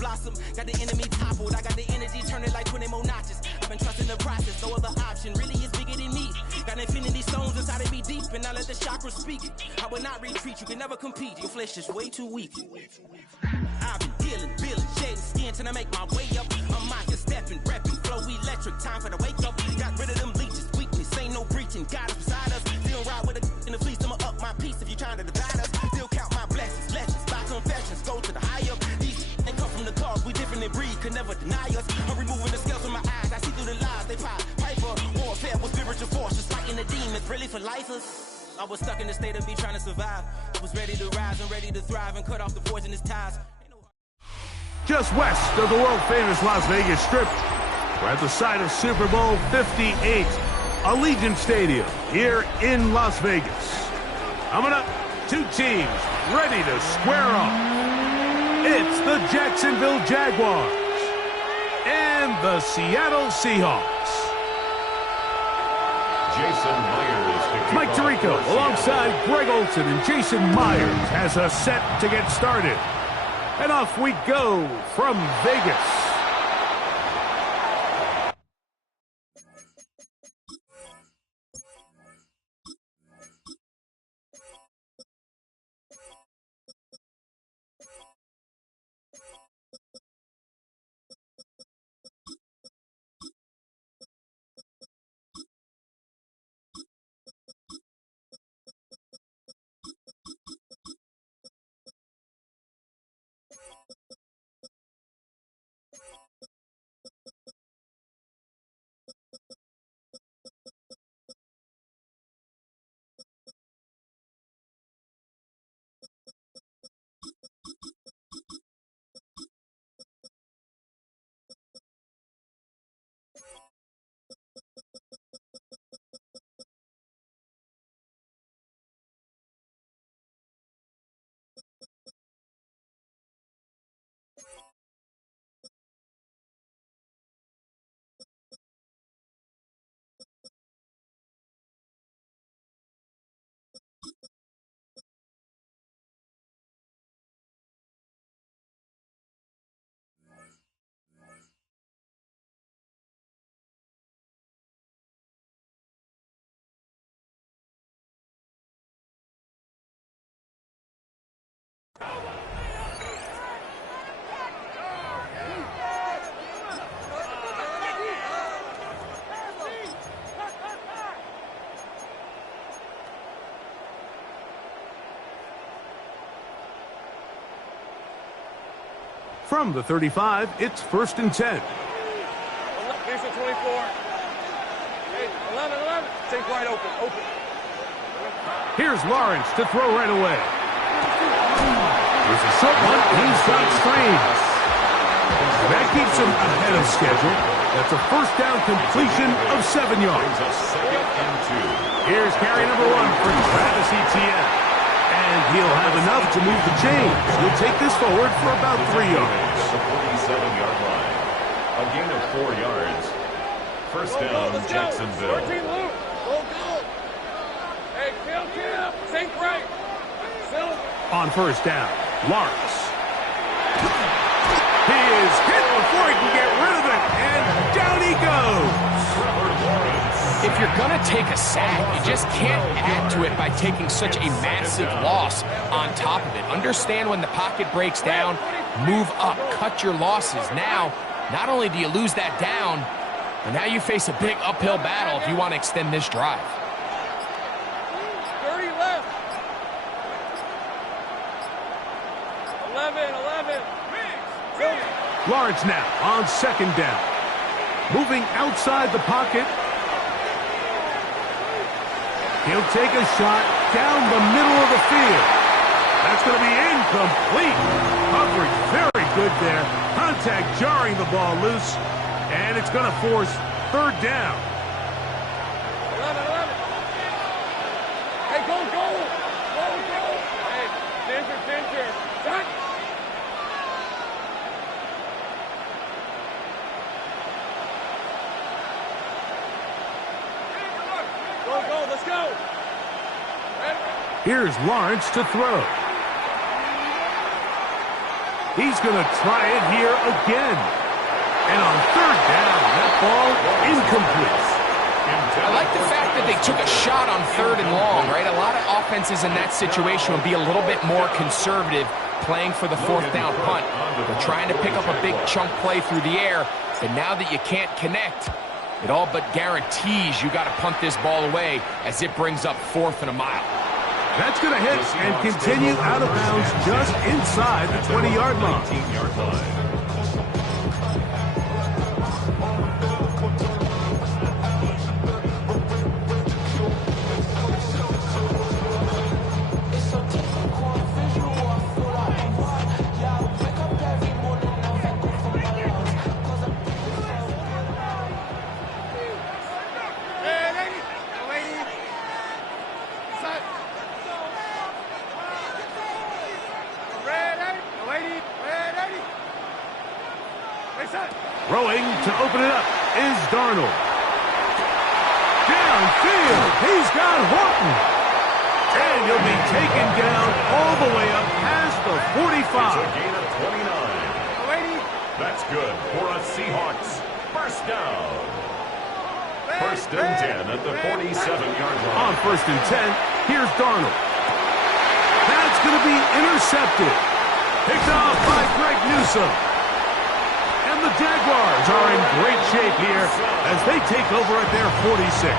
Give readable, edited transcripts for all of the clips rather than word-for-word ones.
blossom. Got the enemy toppled. I got the energy turning like 20 more notches. I've been trusting the process. No other option really is bigger than me. Got infinity stones inside of me deep, and I let the chakras speak. I will not retreat. You can never compete. Your flesh is way too weak. I've been dealing, shedding skin till I make my way up. I'm out here stepping, repping, flow electric. Time for the wake up. Got rid of them leeches, weakness, ain't no breaching. God is beside us. Still ride with a in the fleece. I'ma up my piece if you trying to divide us. Still count my blessings, lessons, by confessions. Go to the higher. These ain't come from the cause. We different in breed, could never deny us. I'm removing the scales from my eyes. I see through the lies they pop. Piper, warfare with spiritual forces, fighting the demons, really for lifers. I was stuck in the state of me trying to survive. I was ready to rise and ready to thrive and cut off the poisonous ties. Just west of the world-famous Las Vegas Strip, we're at the site of Super Bowl 58, Allegiant Stadium here in Las Vegas. Coming up, two teams ready to square off. It's the Jacksonville Jaguars and the Seattle Seahawks. Jason Myers. Mike Tirico alongside Greg Olson, and Jason Myers has us set to get started. And off we go from Vegas. From the 35, it's 1st and 10. Here's the 24. Hey, 11. Take wide open. Here's Lawrence to throw right away. Here's a short one. He's got screens. That keeps him ahead of schedule. That's a first down completion of 7 yards. Here's carry number 1 for Travis Etienne. And he'll have enough to move the chains. He'll take this forward for about 3 yards. The 47-yard line. A gain of 4 yards. First down, Jacksonville. 14 loop. Go. Hey, kill. Think right. On first down, Lawrence. He is hit before he can get rid of it, and down he goes. If you're going to take a sack, you just can't add to it by taking such a massive loss on top of it. Understand when the pocket breaks down, move up, cut your losses. Now, not only do you lose that down, but now you face a big uphill battle if you want to extend this drive. 30 left. 11. Lawrence now on second down. Moving outside the pocket. He'll take a shot down the middle of the field. That's going to be incomplete. Coverage very good there. Contact jarring the ball loose. And it's going to force third down. 11. Hey, go. Hey, Ginger. Shot. Go, let's go. Here's Lawrence to throw. He's going to try it here again. And on third down, that ball incomplete. I like the fact that they took a shot on third and long, right? A lot of offenses in that situation would be a little bit more conservative playing for the fourth down punt. They're trying to pick up a big chunk play through the air, but now that you can't connect, it all but guarantees you got to punt this ball away as it brings up 4th and a mile. That's going to hit and continue out of bounds just inside the 20-yard line. Throwing to open it up is Darnold. Downfield, he's got Horton. And he'll be taken down all the way up past the 45. It's a gain of 29. That's good for a Seahawks first down. 1st and 10 at the 47-yard line. On 1st and 10, here's Darnold. That's going to be intercepted. Picked off by Greg Newsome. And the Jaguars are in great shape here as they take over at their 46.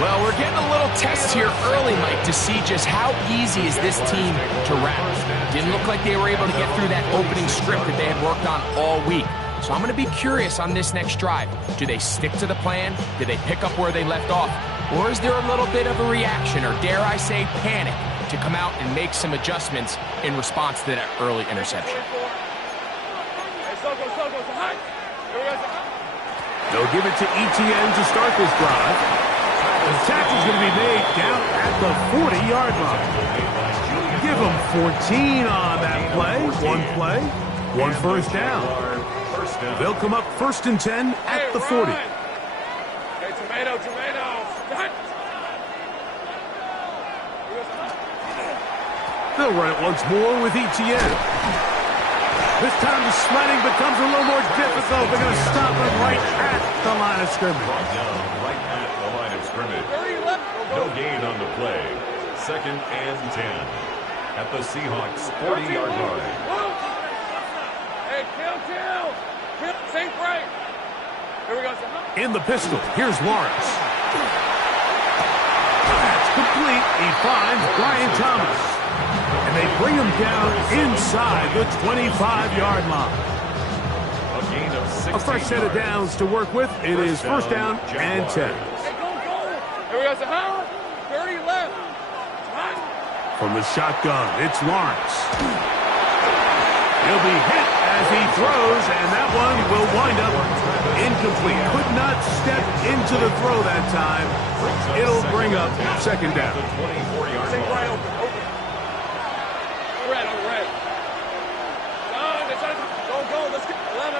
Well, we're getting a little test here early, Mike, to see just how easy is this team to wrap. Didn't look like they were able to get through that opening script that they had worked on all week. So I'm going to be curious on this next drive. Do they stick to the plan? Do they pick up where they left off? Or is there a little bit of a reaction, or dare I say panic, to come out and make some adjustments in response to that early interception? They'll give it to Etienne to start this drive. The tackle's going to be made down at the 40-yard line. Give them 14 on that play. One first down. They'll come up 1st and 10 at the 40. Hey, tomato. They'll run it once more with Etienne. This time the sledding becomes a little more difficult. They're going to stop him right at the line of scrimmage. Right at the line of scrimmage. No gain on the play. 2nd and 10 at the Seahawks 40-yard line. Hey, kill. Sink right. Here we go. In the pistol, here's Lawrence. That's complete. He finds Brian Thomas. And they bring him down inside the 25-yard line. A gain of 16 A fresh set of downs to work with. It is 1st down and 10. Hey, go. Here we go. 30 left. From the shotgun, it's Lawrence. He'll be hit as he throws, and that one will wind up incomplete. Could not step into the throw that time. It'll bring up 2nd down. Sink right open. Red. Go. Let's get 11.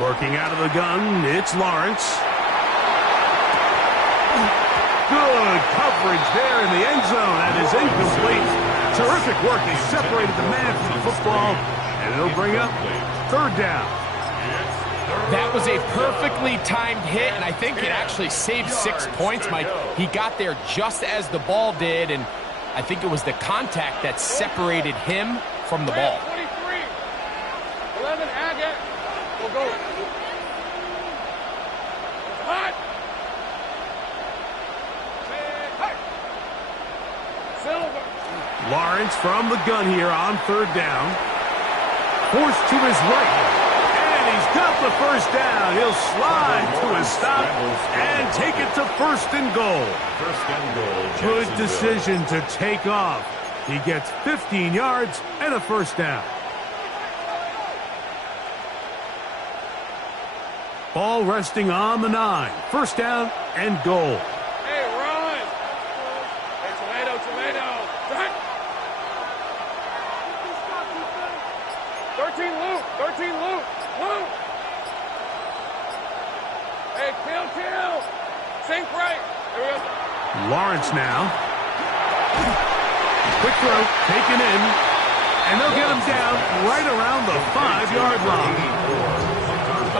Working out of the gun, it's Lawrence. Good coverage there in the end zone. That is incomplete. Terrific work. He separated the man from the football, and it'll bring up 3rd down. That was a perfectly timed hit, and I think it actually saved 6 points, Mike. He got there just as the ball did, and I think it was the contact that separated him from the ball. 23. 11, Agate. Go. Hot. Silver. Lawrence from the gun here on 3rd down. Forced to his right. And he's got the first down. He'll slide to a stop and take it to 1st and goal. 1st and goal. Good decision to take off. He gets 15 yards and a 1st down. Ball resting on the 9. 1st down and goal. Hey, run. Hey, tomato. 13 loop. Hey, kill. Sink right. Here we go. Lawrence now. Quick throw, taken in, and they'll get him down right around the 5-yard line.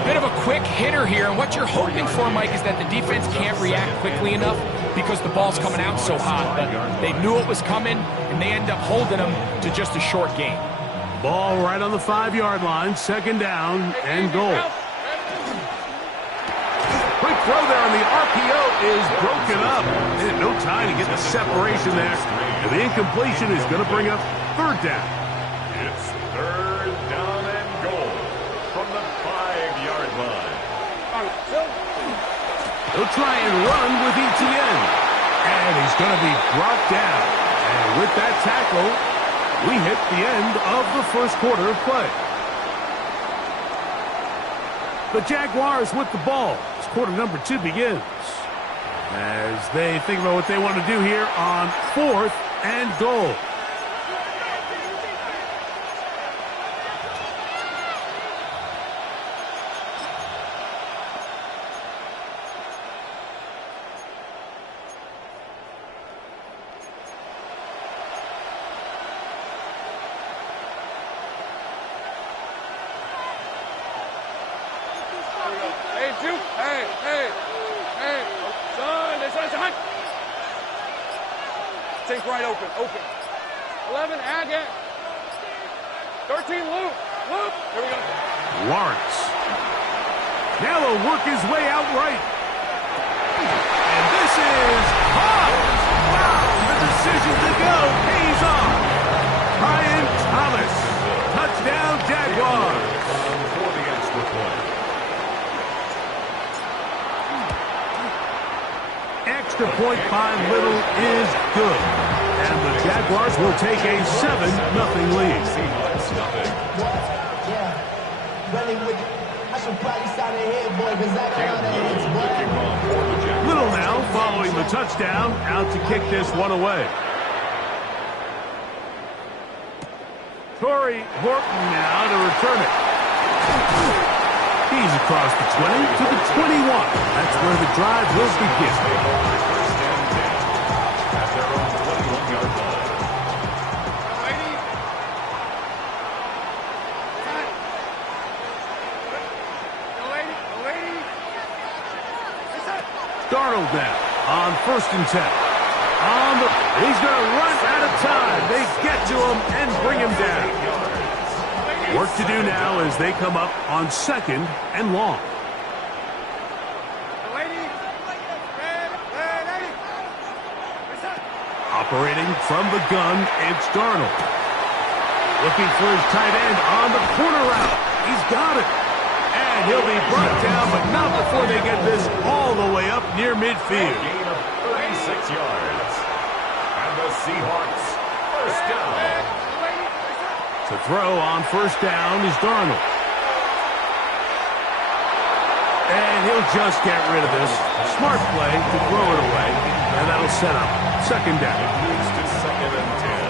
A bit of a quick hitter here, and what you're hoping for, Mike, is that the defense can't react quickly enough because the ball's coming out so hot. But they knew it was coming, and they end up holding them to just a short gain. Ball right on the 5-yard line, second down and goal. Quick throw there, and the RPO is broken up. And no time to get the separation there. And the incompletion is going to bring up third down. It's third down and goal from the 5-yard line. They'll try and run with ETN. And he's going to be brought down. And with that tackle, we hit the end of the first quarter of play. The Jaguars with the ball as quarter number 2 begins. As they think about what they want to do here on 4th and goal. Think right open. 11, add it. 13, loop. There we go. Lawrence. Now he'll work his way out right. And this is caught. Wow, the decision to go pays off. Brian Thomas. Touchdown, Jaguars. For the extra point. Extra point by Little is good. And the Jaguars will take a 7-0 lead. Little now following the touchdown, out to kick this one away. Torrey Horton now to return it. He's across the 20 to the 21. That's where the drive will begin. Darnold now on 1st and 10. He's going to run out of time. They get to him and bring him down. Work to do now as they come up on 2nd and long. Operating from the gun, it's Darnold. Looking for his tight end on the corner route. He's got it. And he'll be brought down, but not before they get this all the way up near midfield. Gain of 36 yards. And the Seahawks first down. To throw on 1st down is Darnold. And he'll just get rid of this. Smart play to throw it away. And that'll set up 2nd down. Moves to 2nd and 10.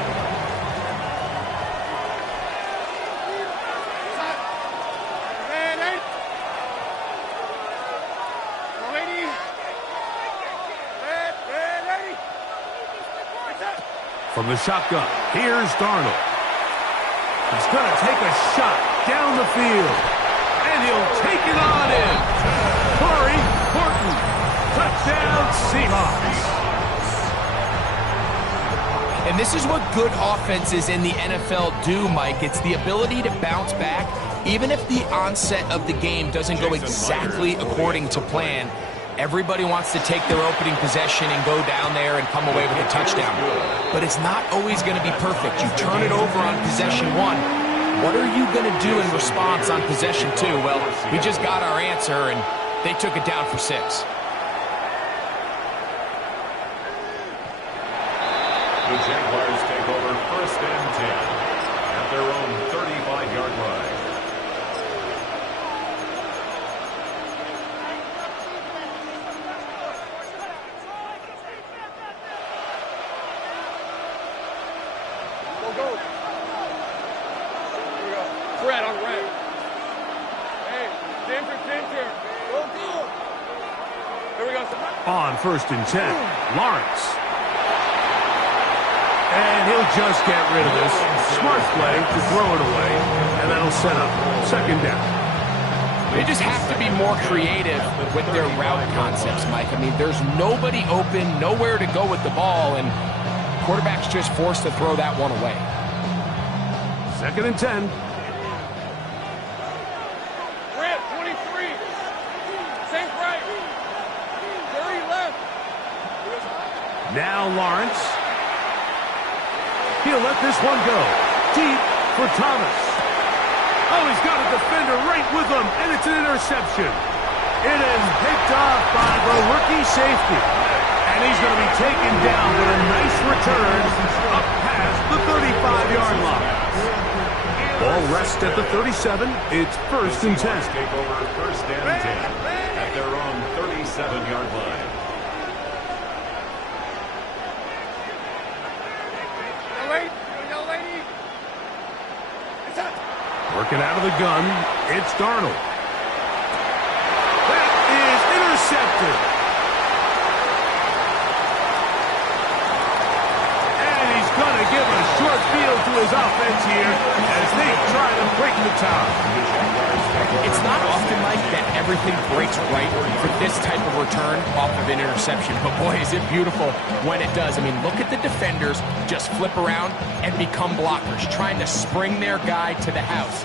From the shotgun, here's Darnold. He's going to take a shot down the field. And he'll take it on in. Torrey Horton. Touchdown, Seahawks. And this is what good offenses in the NFL do, Mike. It's the ability to bounce back, even if the onset of the game doesn't go exactly according to plan. Everybody wants to take their opening possession and go down there and come away with a touchdown. But it's not always going to be perfect. You turn it over on possession 1. What are you going to do in response on possession 2? Well, we just got our answer, and they took it down for 6. The Jaguars take over 1st and 10 at their own 35-yard line. Red on red. Hey, center. Go. Here we go. On 1st and 10, Lawrence. And he'll just get rid of this. Smart play to throw it away, and that'll set up second down. They just have to be more creative with their route concepts, Mike. I mean, there's nobody open, nowhere to go with the ball, and quarterback's just forced to throw that one away. Second and 10. Red, 23. Same right. 30 left. Now Lawrence. He'll let this one go. Deep for Thomas. Oh, he's got a defender right with him, and it's an interception. It is picked off by the rookie safety. And he's going to be taken down with a nice return up past the 35-yard line. Ball rests at the 37. It's first and 10. Take over first and 10 at their own 37-yard line. Working out of the gun, it's Darnold. That is intercepted. And he's going to give a short field to his offense here as they try to break the tie. It's not often, Mike, that everything breaks right for this type of return off of an interception. But boy, is it beautiful when it does. I mean, look at the defenders just flip around and become blockers, trying to spring their guy to the house.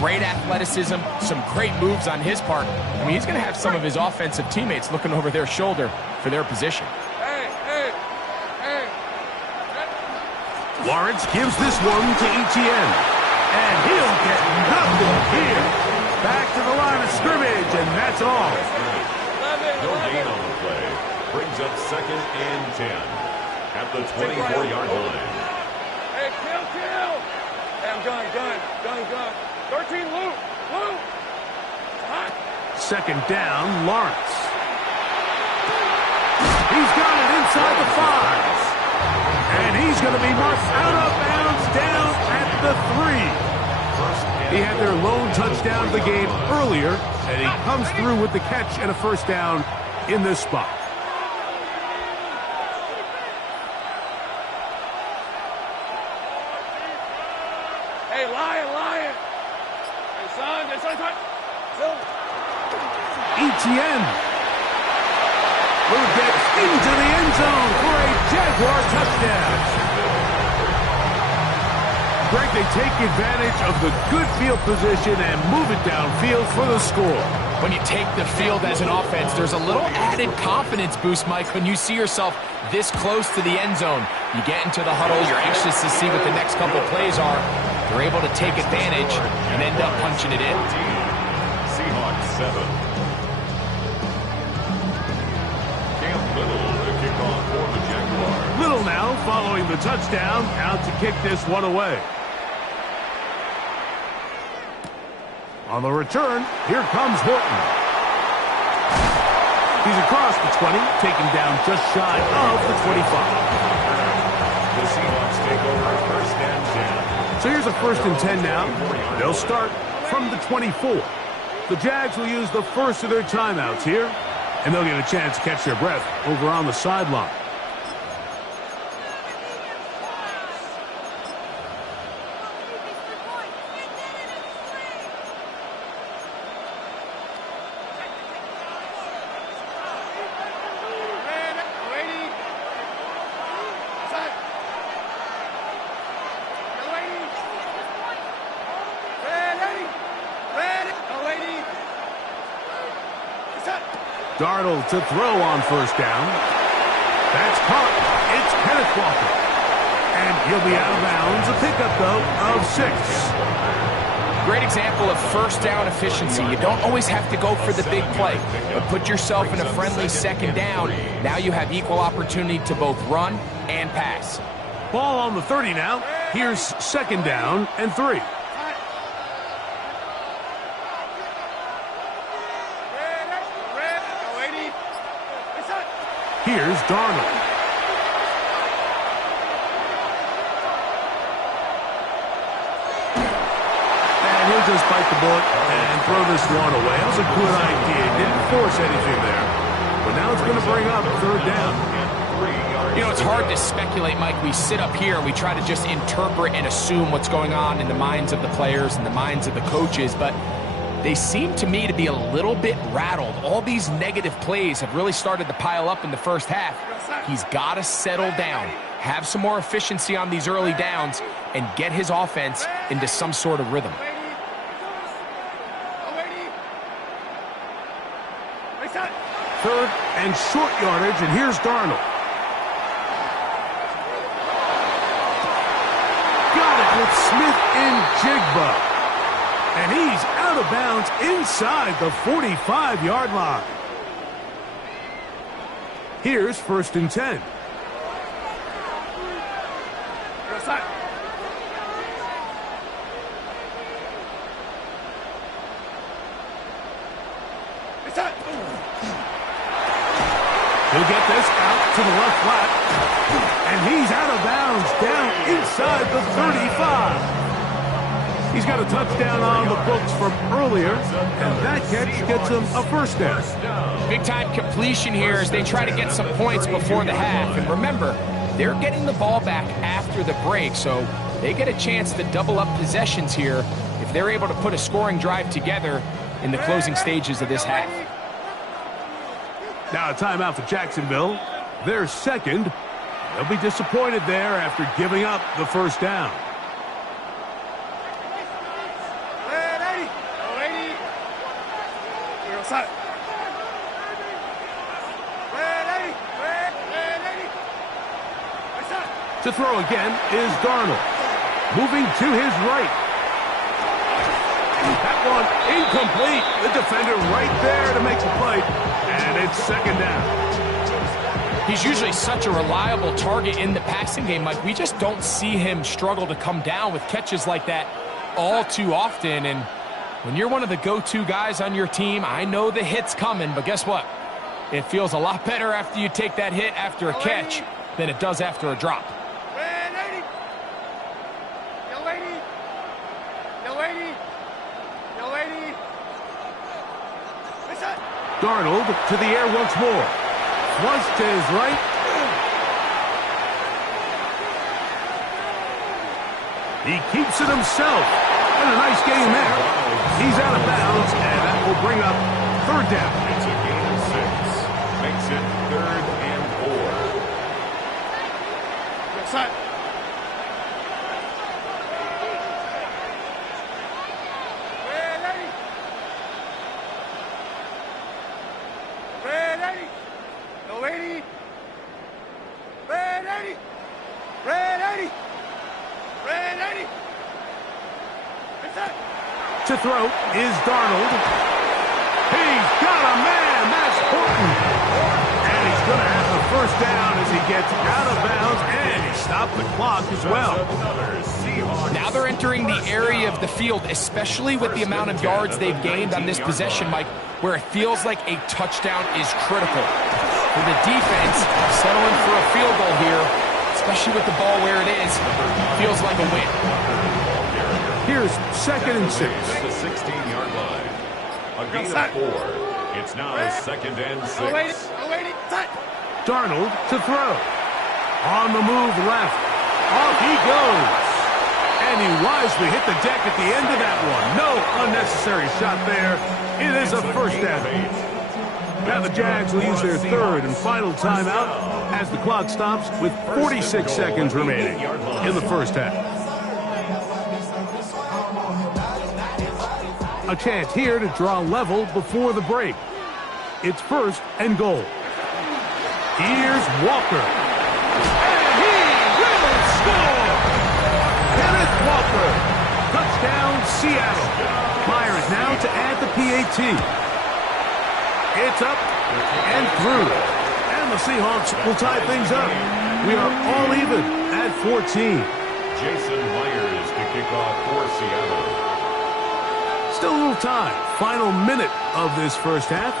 Great athleticism, some great moves on his part. I mean, he's going to have some of his offensive teammates looking over their shoulder for their position. Lawrence gives this one to Etienne. And he'll get nothing here. Back to the line of scrimmage, and that's all. No gain on the play. Brings up second and 10 at the 24-yard line. Hey, kill! Hey, I'm gun. 13, Luke. Second down, Lawrence. He's got it inside the 5. And he's going to be marked out of bounds down at the 3. He had their lone touchdown of the game earlier, and he comes through with the catch and a first down in this spot. Hey, Lion. Hey, son. Etienne will get into the end zone for a Jaguar touchdown. Greg, they take advantage of the good field position and move it downfield for the score. When you take the field as an offense, there's a little added confidence boost, Mike, when you see yourself this close to the end zone. You get into the huddle, you're anxious to see what the next couple plays are. You're able to take advantage and end up punching it in. Seahawks 7. Camp Little, the kickoff for the Jaguars. Little now following the touchdown, out to kick this one away. On the return, here comes Horton. He's across the 20, taken down just shy of the 25. The Seahawks take over first and 10. So here's a first and 10 now. They'll start from the 24. The Jags will use the first of their timeouts here, and they'll get a chance to catch their breath over on the sideline. Darnold to throw on first down. That's caught. It's Kenneth Walker. And he'll be out of bounds. A pickup, though, of 6. Great example of first down efficiency. You don't always have to go for the big play, but put yourself in a friendly second down. Now you have equal opportunity to both run and pass. Ball on the 30 now. Here's second down and 3. Here's Darnold. And he'll just bite the bullet and throw this one away. That was a good idea. Didn't force anything there. But now it's going to bring up third down. yards. You know, it's hard to speculate, Mike. We sit up here and we try to just interpret and assume what's going on in the minds of the players and the minds of the coaches, but they seem to me to be a little bit rattled. All these negative plays have really started to pile up in the first half. He's got to settle down, have some more efficiency on these early downs, and get his offense into some sort of rhythm. Third and short yardage, and here's Darnold. Got it with Smith and Jigba. And he's out of bounds inside the 45-yard line. Here's 1st and 10. He'll get this out to the left flat. And he's out of bounds down inside the 35. He's got a touchdown on the books from earlier, and that catch gets him a first down. Big-time completion here as they try to get some points before the half. And remember, they're getting the ball back after the break, so they get a chance to double up possessions here if they're able to put a scoring drive together in the closing stages of this half. Now a timeout for Jacksonville. They're second. They'll be disappointed there after giving up the first down. To throw again is Darnold. Moving to his right. That one incomplete. The defender right there to make the play. And it's second down. He's usually such a reliable target in the passing game, Mike. We just don't see him struggle to come down with catches like that all too often. And when you're one of the go-to guys on your team, I know the hit's coming, but guess what? It feels a lot better after you take that hit after a catch than it does after a drop. Darnold to the air once more. Flush to his right. He keeps it himself. And a nice game there. He's out of bounds, and that will bring up third down. It's a gain of 6. Makes it 3rd and 4. Yes, sir. To throw is Darnold. He's got a man. That's Horton. And he's going to have the first down as he gets out of bounds, and he stopped the clock as well. Now they're entering the area of the field, especially with the amount of yards they've gained on this possession, Mike, where it feels like a touchdown is critical. For the defense, settling for a field goal here, especially with the ball where it is, feels like a win. Here's 2nd and 6. At the 16-yard line. A gain of 4. It's now 2nd and 6. Darnold to throw. On the move left. Off he goes. And he wisely hit the deck at the end of that one. No unnecessary shot there. It is a first down. Now the Jags will use their third and final timeout as the clock stops with 46 seconds remaining in the first half. A chance here to draw level before the break. It's 1st and goal. Here's Walker. And he will score! Kenneth Walker. Touchdown, Seattle. Myers now to add the PAT. It's up and through. And the Seahawks will tie things up. We are all even at 14. Jason Myers to kick off for Seattle. Still a little time. Final minute of this first half.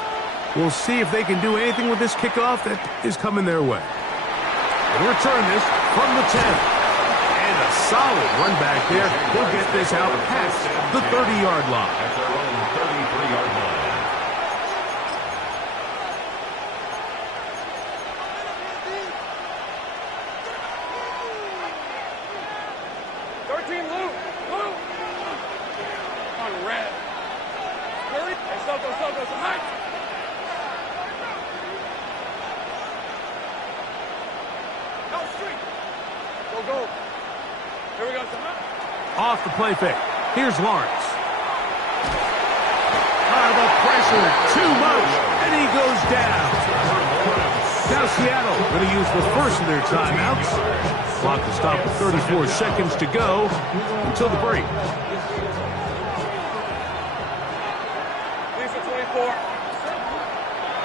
We'll see if they can do anything with this kickoff that is coming their way. They'll return this from the 10. And a solid run back there. He'll get this out past the 30-yard line. At their own 33-yard line. Go. Here we go. Off the play fake. Here's Lawrence. The pressure, too much, and he goes down. Now Seattle going to use the first of their timeouts. Clock to stop with 34 seconds to go until the break. Lisa 24.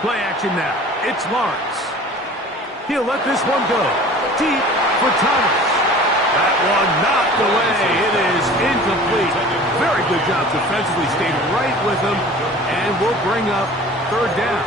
Play action now. It's Lawrence. He'll let this one go. Deep for Thomas. That one knocked away. It is incomplete. Very good job defensively. Stayed right with him. And we'll bring up third down.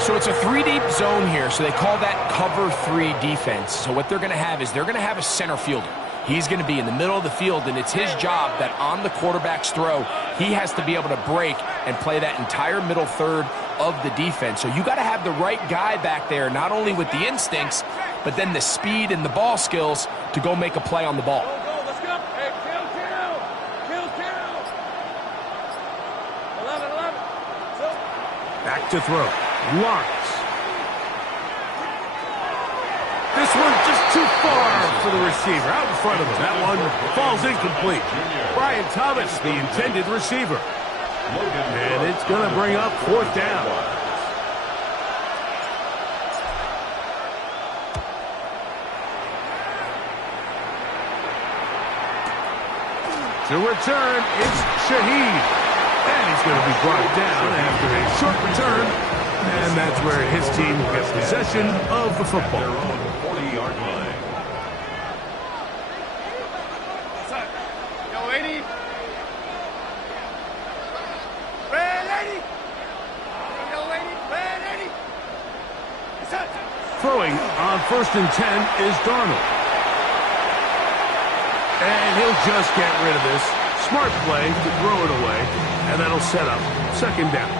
So it's a 3-deep zone here, so they call that cover 3 defense. So what they're going to have is they're going to have a center fielder. He's going to be in the middle of the field, and it's his job that on the quarterback's throw, he has to be able to break and play that entire middle third of the defense. So you got to have the right guy back there, not only with the instincts, but then the speed and the ball skills to go make a play on the ball. Go, let's go. Hey, kill. 11. Back to throw. Lawrence. This one just too far for the receiver. Out in front of him. That one falls incomplete. Brian Thomas, the intended receiver. And it's going to bring up fourth down. To return, it's Shaheed. And he's going to be brought down after a short return. And that's where his team will get possession of the football. Their own 40-yard line. Yo, 80. Red 80. Throwing on 1st and 10 is Darnold. And he'll just get rid of this. Smart play to throw it away. And that'll set up second down.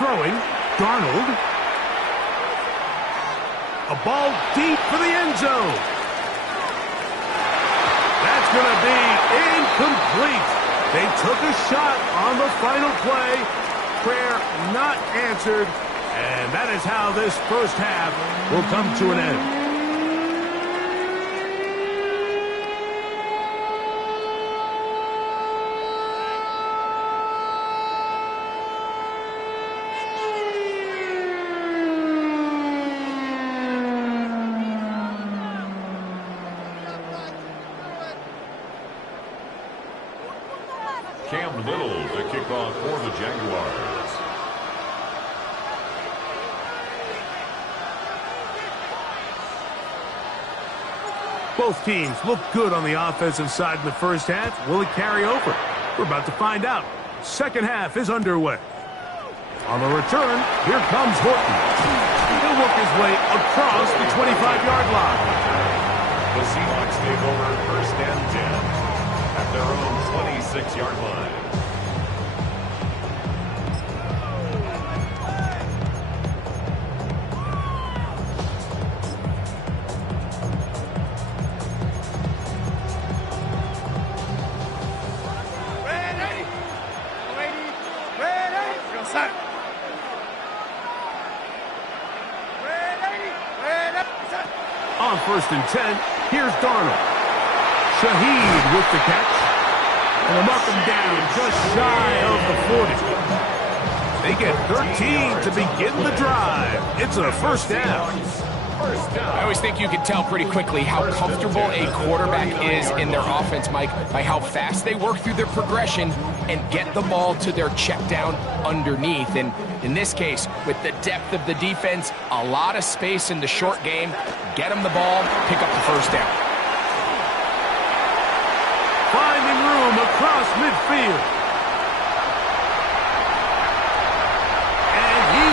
Throwing, Darnold. A ball deep for the end zone. That's going to be incomplete. They took a shot on the final play. Prayer not answered. And that is how this first half will come to an end. Cam Little to kick off for the Jaguars. Both teams look good on the offensive side in the first half. Will it carry over? We're about to find out. Second half is underway. On the return, here comes Horton. He'll work his way across the 25-yard line. The Seahawks take over 1st and 10 at their own 26-yard line. On 1st and 10, here's Darnold. Shaheed with the catch. And they'll mark him down just shy of the 40. They get 13 to begin the drive. It's a first down. I always think you can tell pretty quickly how comfortable a quarterback is in their offense, Mike, by how fast they work through their progression and get the ball to their check down underneath. And in this case, with the depth of the defense, a lot of space in the short game, get them the ball, pick up the first down. Finding room across midfield. And he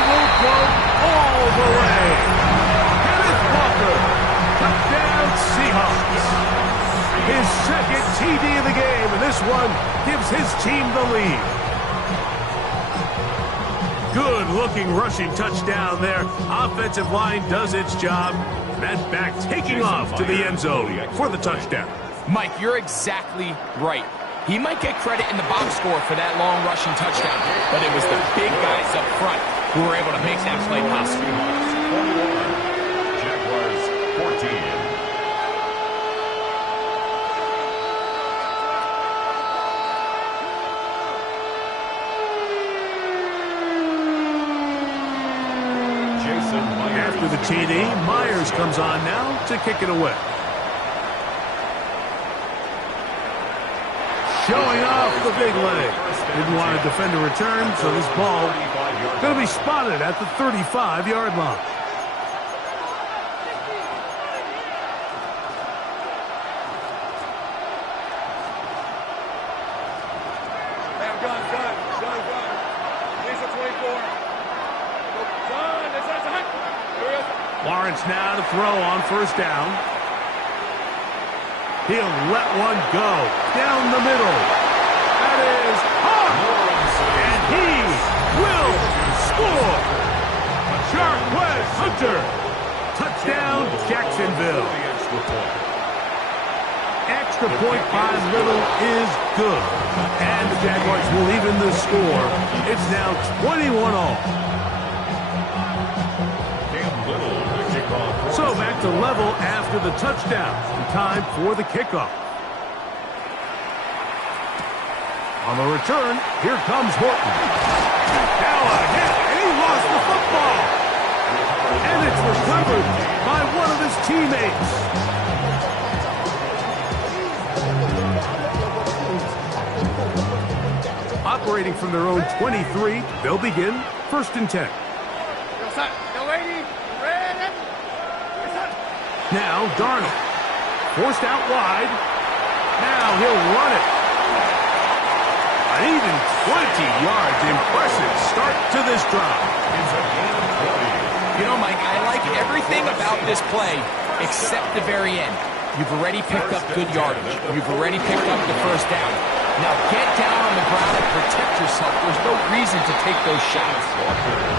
his second TD of the game, and this one gives his team the lead. Good-looking rushing touchdown there. Offensive line does its job. That back taking off to the end zone for the touchdown. Mike, you're exactly right. He might get credit in the box score for that long rushing touchdown, but it was the big guys up front who were able to make that play possible. Jaguars 14. After the TD, Myers comes on now to kick it away. Showing off the big leg. Didn't want to defend a return, so this ball going to be spotted at the 35-yard line. Lawrence now to throw on first down. He'll let one go down the middle. That is hot. And he will score. Jarquez Hunter. Touchdown, Jacksonville. Extra point by Little is good. And the Jaguars will even the score. It's now 21-all. So back to level after the touchdown. Time for the kickoff. On the return, here comes Horton. Now a hit, and he lost the football. And it's recovered by one of his teammates. Operating from their own 23, they'll begin 1st and 10. Now Darnold, forced out wide. Now he'll run it. An even 20 yards. Impressive start to this drive. You know, Mike, I like everything about this play except the very end. You've already picked up good yardage. You've already picked up the first down. Now get down on the ground and protect yourself. There's no reason to take those shots.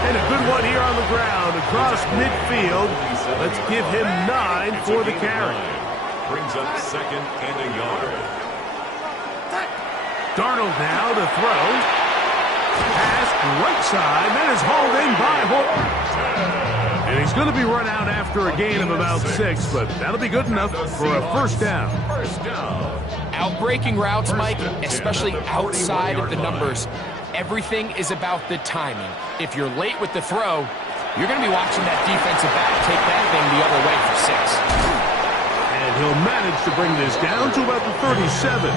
And a good one here on the ground across midfield. Let's give him 9 for the carry. Brings up 2nd and a yard. Darnold now to throw. Pass right side. That is hauled in by Horton. And he's going to be run out after a gain of about 6, but that'll be good enough for a first down. Outbreaking routes, Mike, especially outside of the numbers, everything is about the timing. If you're late with the throw, you're going to be watching that defensive back take that thing the other way for 6. And he'll manage to bring this down to about the 37.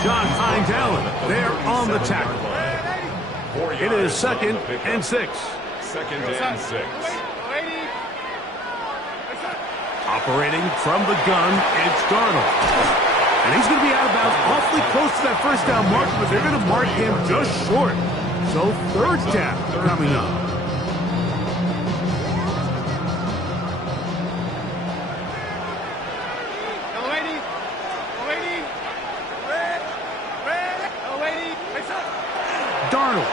John Hines Allen there on the tackle. It is 2nd and 6. 2nd and 6. Operating from the gun, it's Darnold. And he's going to be out of bounds awfully close to that first down mark, but they're going to mark him just short. So 3rd down coming up. Darnold.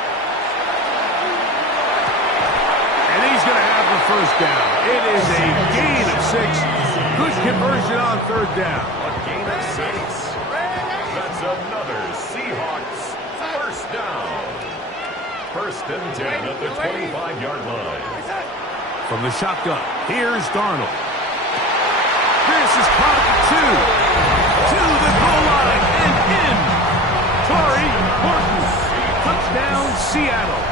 And he's going to have the first down. It is a gain of 6. Good conversion on 3rd down. A gain of 6. That's another Seahawks first down. 1st and 10 at the 25-yard line. From the shotgun, here's Darnold. This is caught at 2. To the goal line and in. Torrey Horton. Touchdown, Seattle.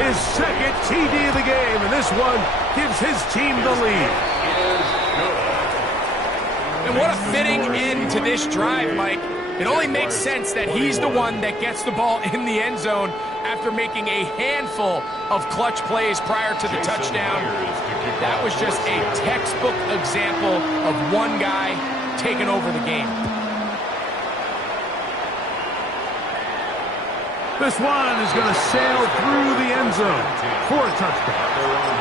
His 2nd TD of the game, and this one gives his team the lead. And what a fitting end to this drive, Mike. It only makes sense that he's the one that gets the ball in the end zone after making a handful of clutch plays prior to the touchdown. That was just a textbook example of one guy taking over the game. This one is going to sail through the end zone for a touchdown.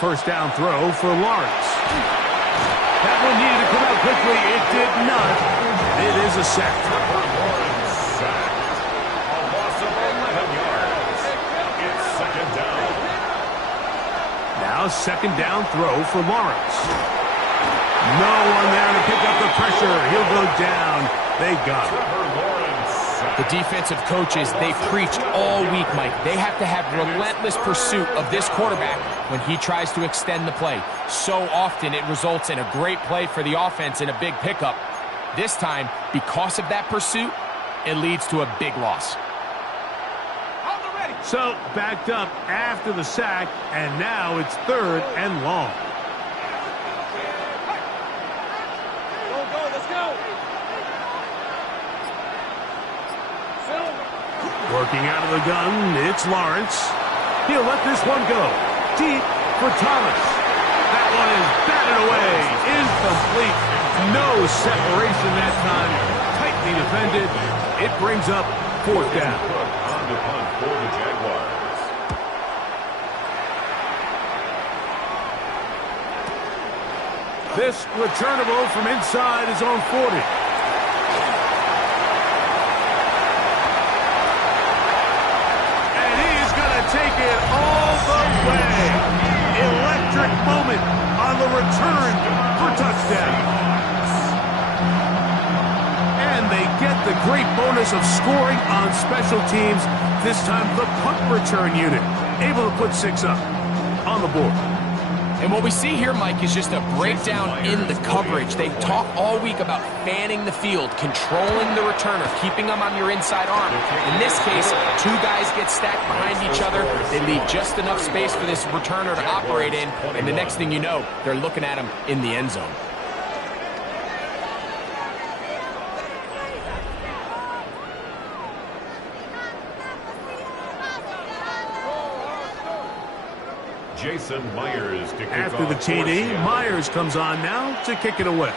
first down throw for Lawrence. That one needed to come out quickly. It did not. It is a sack. Lawrence sacked. A loss of 11 yards. It's second down. Now second down throw for Lawrence. No one there to pick up the pressure. He'll go down. They got him. The defensive coaches, they preached all week, Mike. They have to have relentless pursuit of this quarterback when he tries to extend the play. So often it results in a great play for the offense and a big pickup. This time, because of that pursuit, it leads to a big loss. So backed up after the sack, and now it's third and long. Working out of the gun, it's Lawrence. He'll let this one go. Deep for Thomas. That one is batted away. Incomplete. No separation that time. Tightly defended. It brings up fourth down. On the punt for the Jaguars. This returnable from inside his own 40. Take it all the way. Electric moment on the return for touchdown. And they get the great bonus of scoring on special teams. This time the punt return unit able to put 6 up on the board. And what we see here, Mike, is just a breakdown in the coverage. They talk all week about fanning the field, controlling the returner, keeping them on your inside arm. In this case, 2 guys get stacked behind each other. They leave just enough space for this returner to operate in, and the next thing you know, they're looking at him in the end zone. Jason Myers to kick After the off TD, Myers comes on now to kick it away.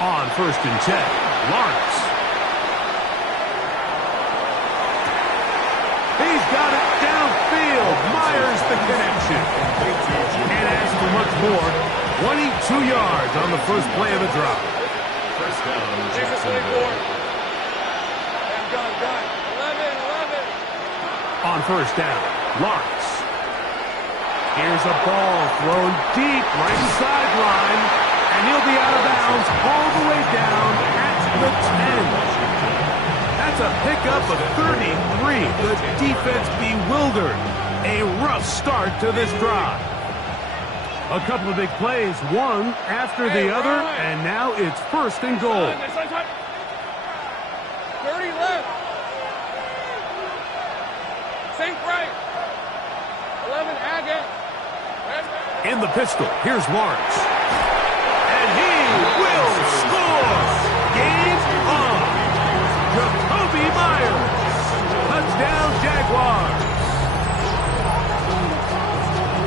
On first and 10, Lawrence. He's got it downfield. Myers the connection. Can't ask for much more. 22 yards on the first play of the drive. First down, Jacksonville. On first down, Lawrence. Here's a ball thrown deep right sideline, and he'll be out of bounds all the way down at the 10. That's a pickup of 33. The defense bewildered. A rough start to this drive. A couple of big plays, one after the other, and now it's first and goal. 30 left. Sink right. 11 Agate. In the pistol, here's Lawrence. And he will score. Game on. Jacoby Myers. Touchdown, Jaguars.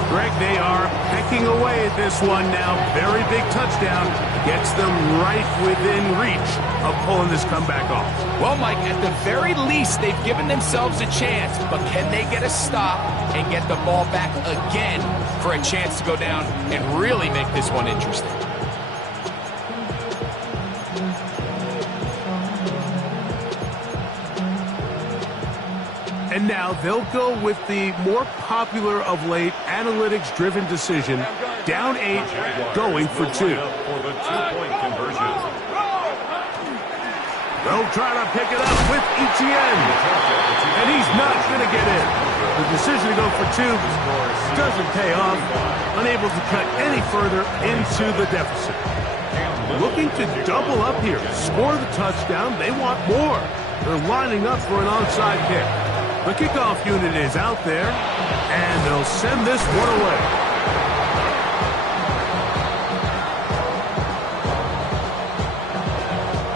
Greg, they are pecking away at this one now. Very big touchdown. Gets them right within reach of pulling this comeback off. Well, Mike, at the very least, they've given themselves a chance. But can they get a stop and get the ball back again for a chance to go down and really make this one interesting? And now they'll go with the more popular of late analytics-driven decision. Down 8, going for 2. For the 2-point conversion. They'll try to pick it up with Etienne. And he's not going to get in. The decision to go for 2 doesn't pay off. Unable to cut any further into the deficit. Looking to double up here. Score the touchdown. They want more. They're lining up for an onside kick. The kickoff unit is out there, and they'll send this one away.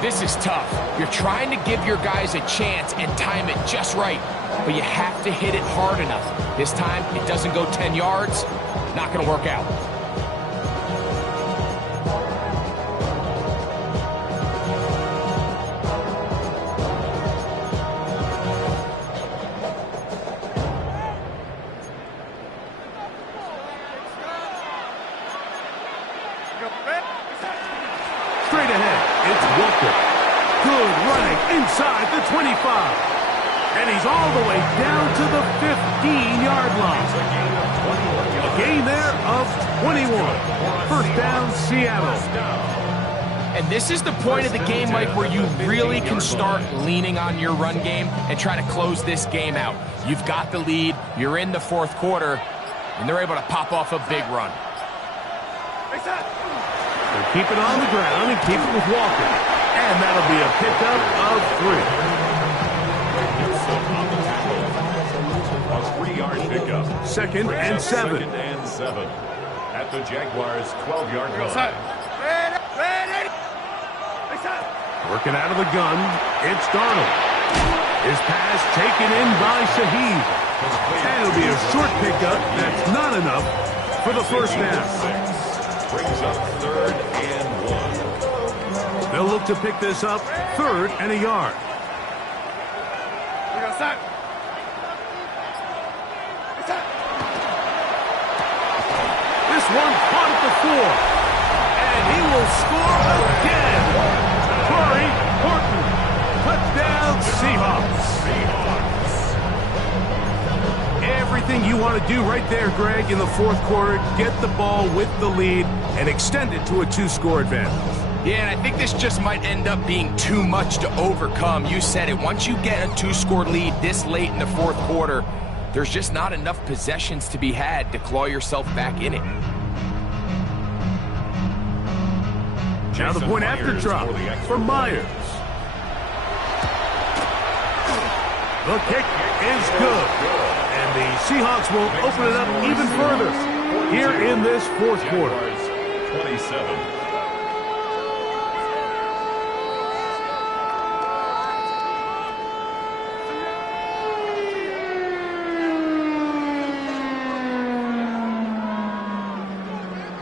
This This is tough. You're trying to give your guys a chance and time it just right, but you have to hit it hard enough. This time, it doesn't go 10 yards. Not going to work out. Straight ahead, it's Walker. Good running inside the 25. And he's all the way down to the 15-yard line. A gain there of 21. First down, Seattle. And this is the point of the game, Mike, where you really can start leaning on your run game and try to close this game out. You've got the lead, you're in the fourth quarter, and they're able to pop off a big run. They'll keep it on the ground and keep it with Walker. And that'll be a pickup of 3. A 3-yard pickup. Second and 7. Second and 7 at the Jaguars' 12-yard line. Working out of the gun, it's Darnold. His pass taken in by Shaheed. And it'll be a short pickup that's not enough for the first down. Brings up 3rd and 1. They'll look to pick this up 3rd and a yard. This one caught at the 4. And he will score again. Corey Horton. Touchdown Seahawks. Everything you want to do right there, Greg, in the fourth quarter. Get the ball with the lead and extend it to a 2-score advantage. Yeah, and I think this just might end up being too much to overcome. You said it. Once you get a 2-score lead this late in the fourth quarter, there's just not enough possessions to be had to claw yourself back in it. Now the point after drop for Myers. The kick is good. And the Seahawks will open it up even further here in this fourth quarter. 27.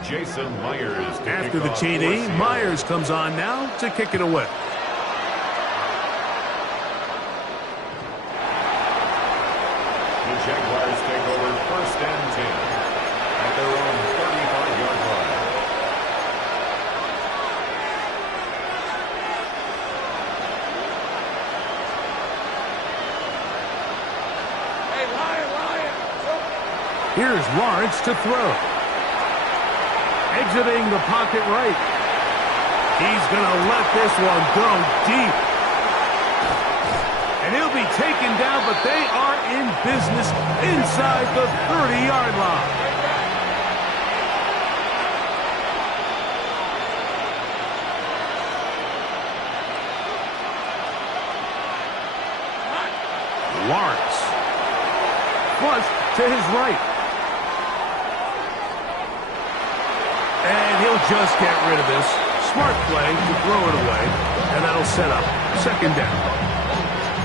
Jason Myers. After the TD, Myers comes on now to kick it away. The Jaguars take over 1st and 10 at their own 35-yard line. Hey, Lion! Here's Lawrence to throw. Exiting the pocket right. He's going to let this one go deep. And he'll be taken down, but they are in business inside the 30-yard line. Lawrence. Flush to his right. And he'll just get rid of this. Smart play to throw it away. And that'll set up 2nd down.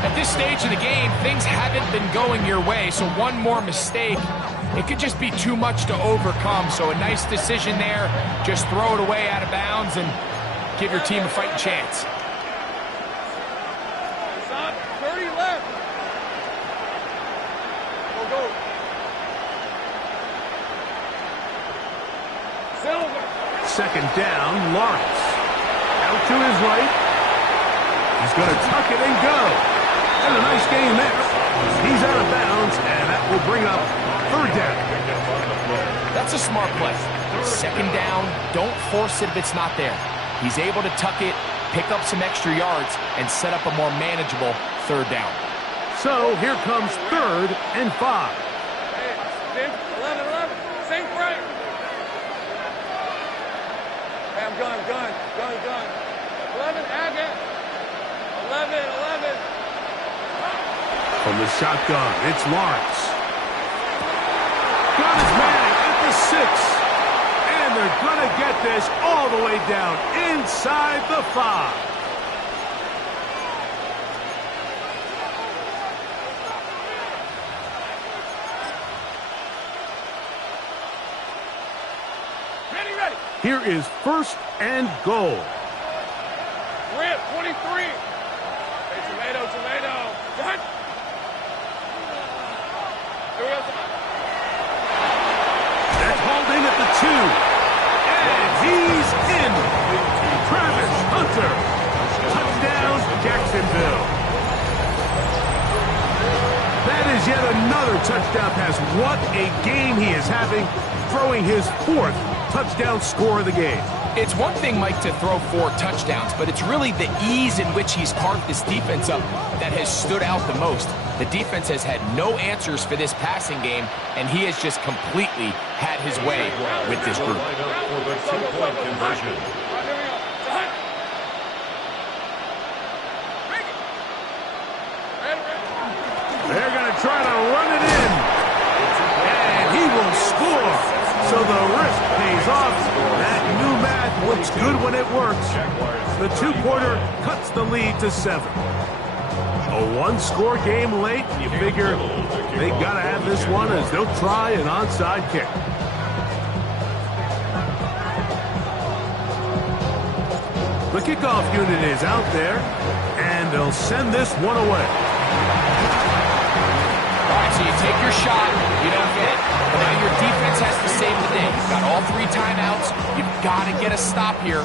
At this stage of the game, things haven't been going your way, so one more mistake, it could just be too much to overcome. So a nice decision there. Just throw it away out of bounds and give your team a fighting chance. 30 left. Go. Silver. 2nd down, Lawrence. Out to his right. He's going to tuck it and go. And a nice gain there. He's out of bounds, and that will bring up 3rd down. That's a smart play. 2nd down, don't force it if it's not there. He's able to tuck it, pick up some extra yards, and set up a more manageable 3rd down. So here comes 3rd and 5. Hey, 11. Same right. Hey, I'm gun. 11, Agate. 11. From the shotgun, it's Lawrence. Got his man at the 6. And they're going to get this all the way down inside the 5. Here is first and goal. Rip, 23. Hey, tomato. Done. Here we go. That's hauled in at the 2. And he's in. Travis Hunter. Touchdown, Jacksonville. That is yet another touchdown pass. What a game he is having, throwing his 4th touchdown score of the game. It's one thing, Mike, to throw 4 touchdowns, but it's really the ease in which he's carved this defense up that has stood out the most. The defense has had no answers for this passing game, and he has just completely had his way with this group. For the 2-point conversion. They're going to try to run it in. And he will score. So the risk pays off. That new math looks good when it works. The 2-quarter cuts the lead to 7. A 1-score game late. You figure they got to have this one as they'll try an onside kick. The kickoff unit is out there, and they'll send this one away. All right, so you take your shot, you don't get it. But now your defense has to save the day. You've got all 3 timeouts. You've got to get a stop here,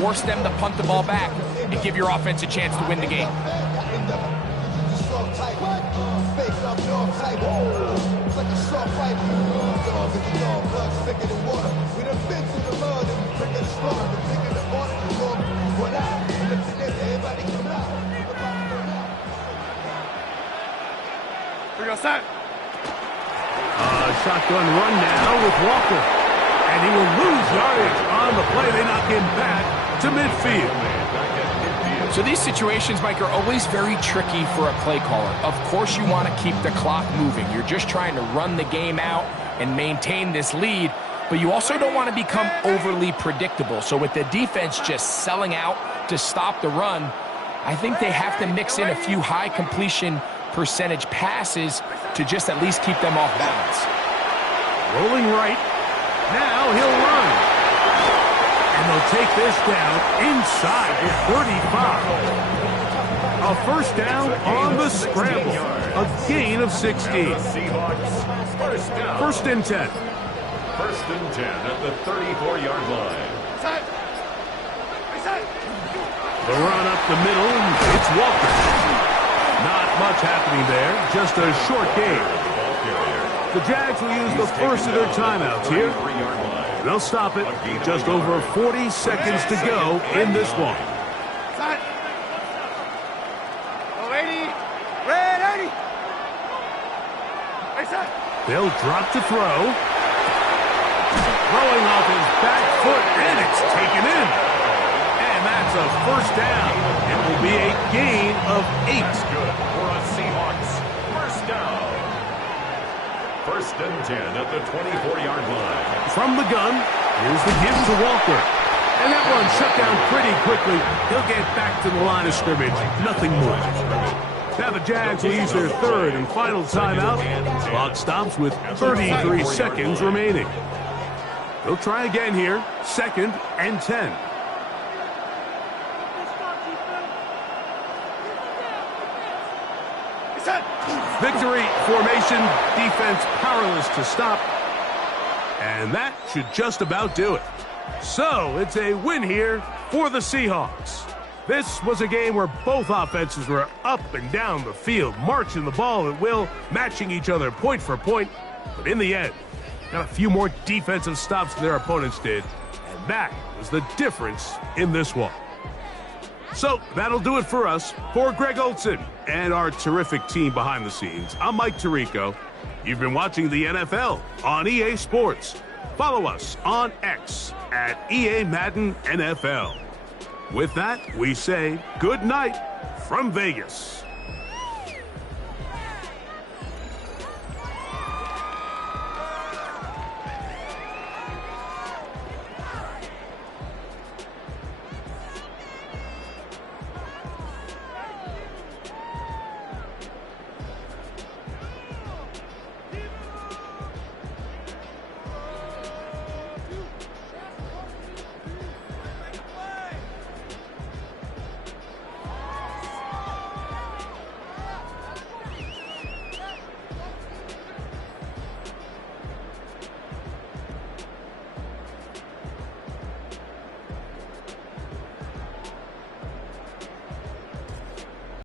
force them to punt the ball back, and give your offense a chance to win the game. Here we go, set. Shotgun run now with Walker. And he will lose yardage on the play. They knock him back to midfield. So these situations, Mike, are always very tricky for a play caller. Of course you want to keep the clock moving. You're just trying to run the game out and maintain this lead. But you also don't want to become overly predictable. So with the defense just selling out to stop the run, I think they have to mix in a few high completion percentage passes to just at least keep them off balance. Rolling right. Now he'll run. And they'll take this down inside the 35. A first down on the scramble. A gain of 16. First and 10. First and 10 at the 34-yard line. The run up the middle. It's Walker. Not much happening there. Just a short game. The Jags will use the first of their timeouts here. They'll stop it. Just over 40 seconds to go in this one. They'll drop to throw. Throwing off his back foot, and it's taken in. And that's a first down. It will be a gain of 8. Good for a Seahawks first down. First and 10 at the 24-yard line. From the gun, here's the give to Walker. And that one shut down pretty quickly. He'll get back to the line of scrimmage. Nothing more. Now the Jags will use their third and final timeout. Clock stops with 33 seconds remaining. They'll try again here. Second and 10. Victory formation, defense powerless to stop. And that should just about do it. So it's a win here for the Seahawks. This was a game where both offenses were up and down the field, marching the ball at will, matching each other point for point. But in the end, got a few more defensive stops than their opponents did. And that was the difference in this one. So that'll do it for us. For Greg Olson and our terrific team behind the scenes, I'm Mike Tirico. You've been watching the NFL on EA Sports. Follow us on X at EA Madden NFL. With that, we say good night from Vegas.